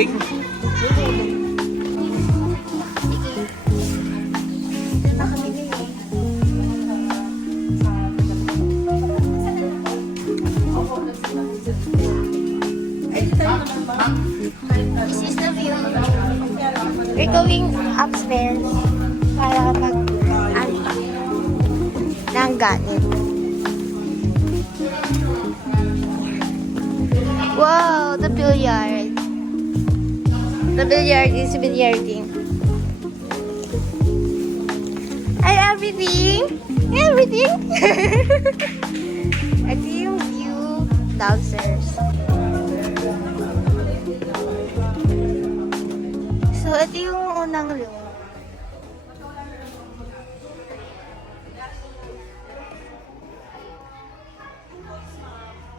Uling. This is the view. We're going upstairs para mag-unpack ng gamit. Wow, the billiard. The billiard is billiarding. Hi, everything. Everything. Ito yung view downstairs. So, ito yung unang room.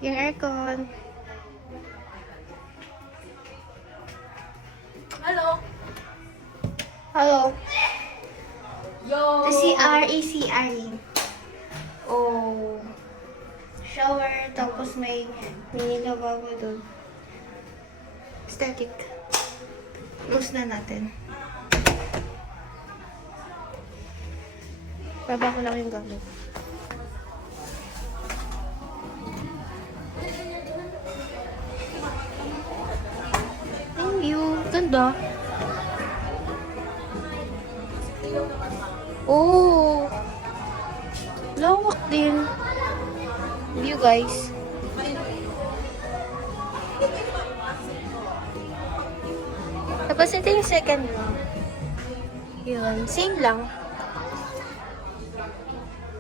Yung aircon. Hello. Hello. Yo. The CR, ACR. Oh. Shower, tapos may mini lavabo doon. Static. Close na natin. Baba ko lang yung gamit. Thank you. Ganda. Oh. Lawak din. View, guys. Tapos ito yung second room. Yun. Same lang.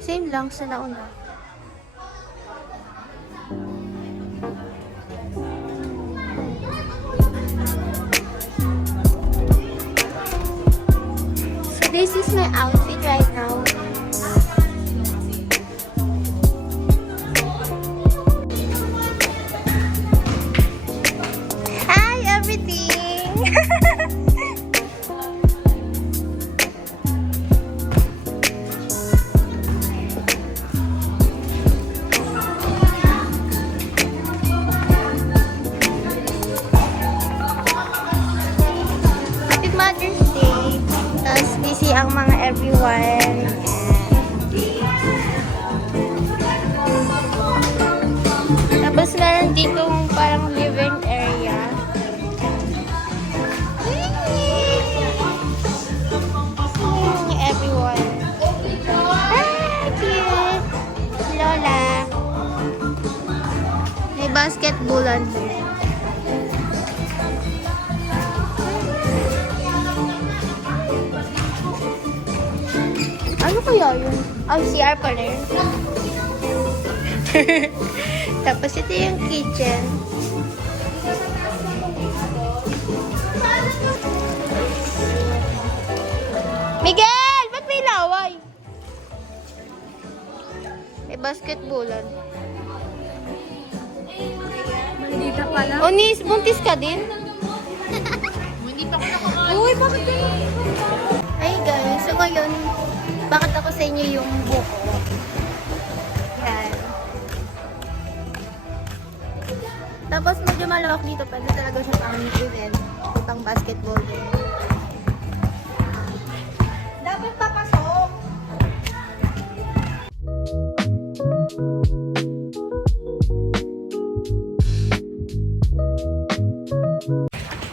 Same lang sa nauna. So this is my outfit right now. Hi, everything! Happy Mother's Day! Tapos busy ang mga everyone. Tapos meron ditong parang living area. Everyone. Ah, cute! Lola. May basketballan here. Ano kaya yun? Oh, CR pa rin. Tapos ito yung kitchen. Miguel! Ba't may laway? May basketballan. Maldita pala. Onis, buntis ka din? Hindi pa ako nakakain. Uy, bakit ganun? Hi guys, so ngayon, bakit ako sa inyo yung buko? Yan. Tapos medyo malawak dito, pwede talaga siya pang event, pang basketball din. Dapat papasok!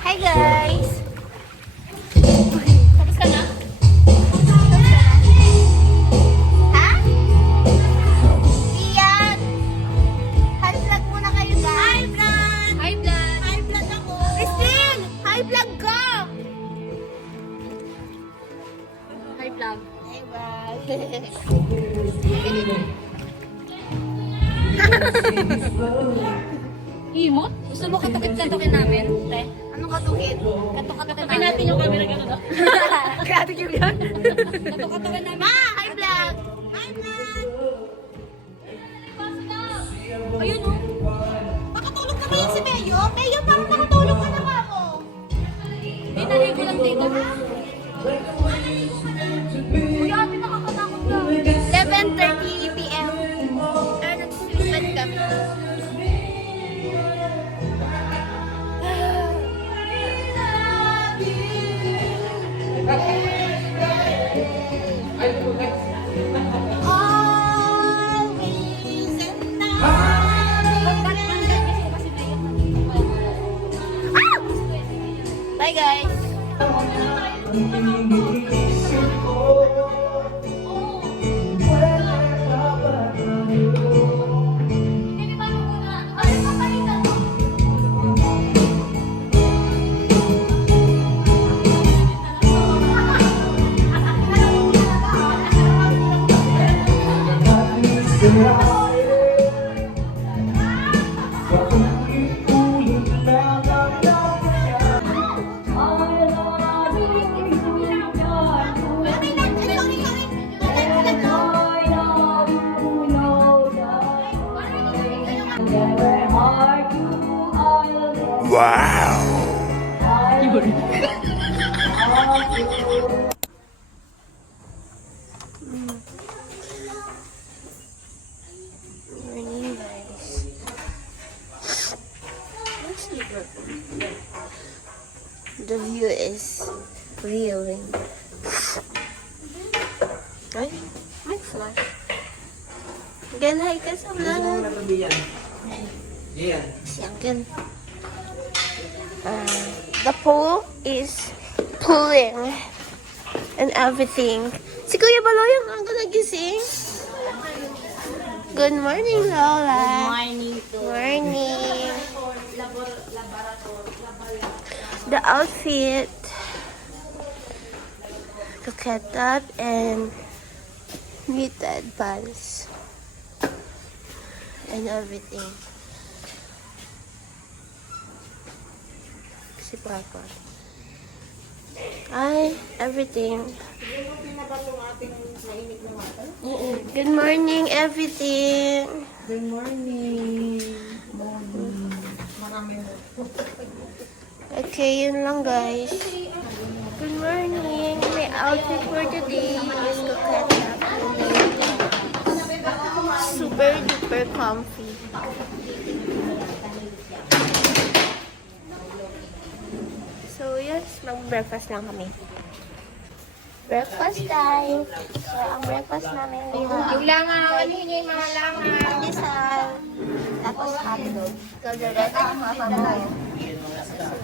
Hi guys! Tapos ka na? Ha? Iyan! High vlog muna kayo guys! Hi vlog! Hi, vlog. High vlog ako! Christine! High vlog ka! Hi, vlog. Hi vlog! Imot? Gusto mo katukit-katukin namin? Te? Anong katukit? Katukatukin natin yung camera gano'n. Grabe yung yan! Katukatukin namin. Ma! Hi vlog! Hi vlog! Ayun o. Makatulog na ba yan si Peyo? Peyo, parang nakatulog ka na ba ako? May naligo lang dito. Uy, ate, nakakatakot ka. 11:30 p.m. Nag-sleepet kami. Morning, guys. The view is viewing. Ay, may flash. Again, hi ka sa vlog. Si Uncle. The pool is pulling and everything. Si Kuya Baloy ang nagising. Good morning, Lola. Morning to. Morning. The outfit. Coquette top and knitted pants. And everything. Si Papa. Ay, everything. Good morning, everything. Good morning. Okay, yun lang, guys. Good morning. My outfit for today is coquette top. Super duper comfy. So, yes, mag-breakfast lang kami. Breakfast time. So, ang breakfast namin Yung langaw, ano yun yung mga langaw? pandesal. Tapos hotdog. So, the rest ng mama mo. Tapos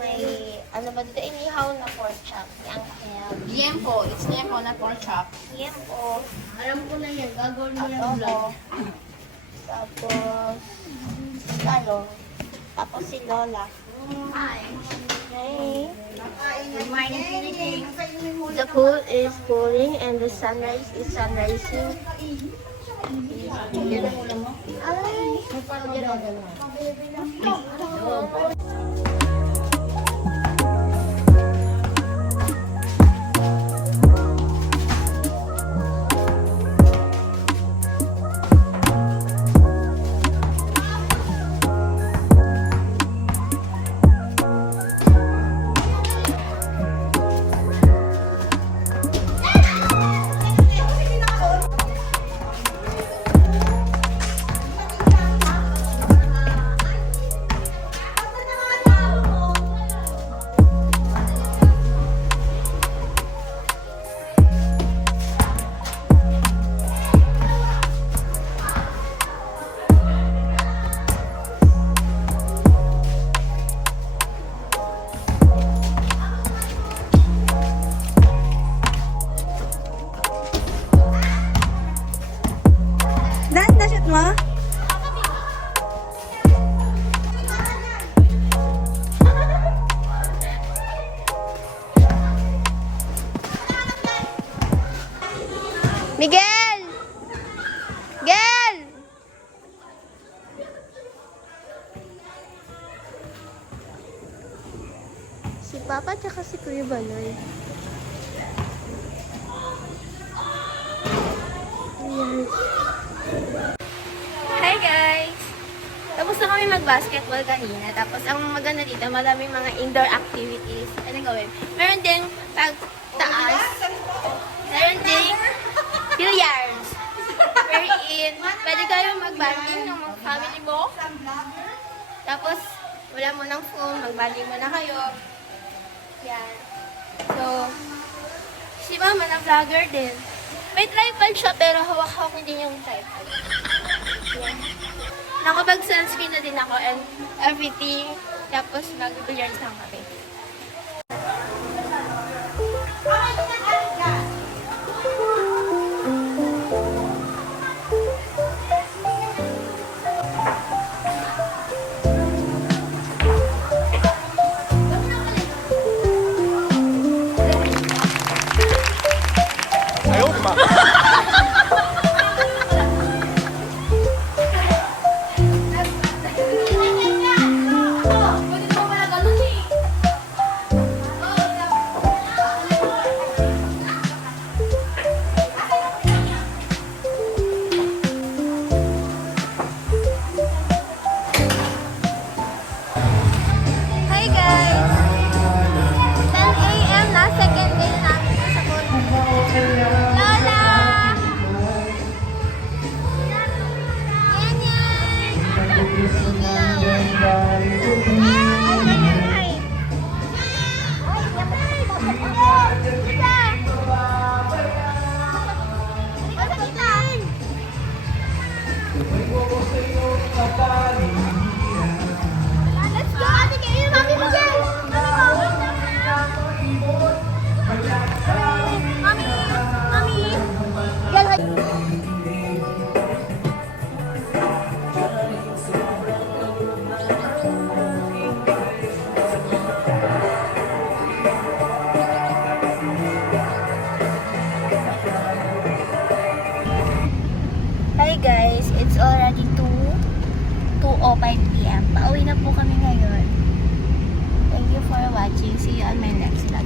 may, ano ba dito, inihaw na pork chop. Yung kaya. Liempo. It's liempo na pork chop. Yan po. Alam ko na yan. Gagawin mo Ako po. Tapos, talong. Tapos si Lola. Hi. Good morning, Philippines. The pool is pooling and the sunrise is sunrising. Ay! Na-shoot mo? Miguel! Miguel! Si Papa tsaka si Kuya Baloy. Ayan. Hi guys! Tapos na kami mag-basketball kanina. Tapos ang maganda dito, maraming mga indoor activities. Ano gawin? Meron din pag taas. Meron din billiards. Wherein, pwede kayo mag-banding ng mga family mo. Tapos, wala mo ng phone, mag-banding mo na kayo. Yan. So, si Mama na vlogger din. May tripod siya, pero hawak-hawak din yung tripod. Yan. Nakapag-sunscreen na din ako and everything. Tapos, mag-billiards lang kami.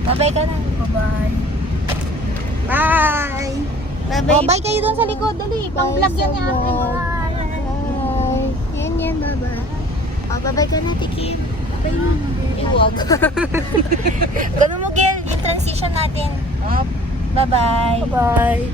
Bye-bye ka na. Bye-bye. Bye! Bye-bye. Oh, bye kayo doon sa likod. Dali, pang-vlog yan ni ate. Bye. Yan, bye-bye. Oh, bye-bye ka na, Tikim. Bye na. Iwag. Gano'n mo, Gil, yung transition natin. Bye-bye. Bye-bye.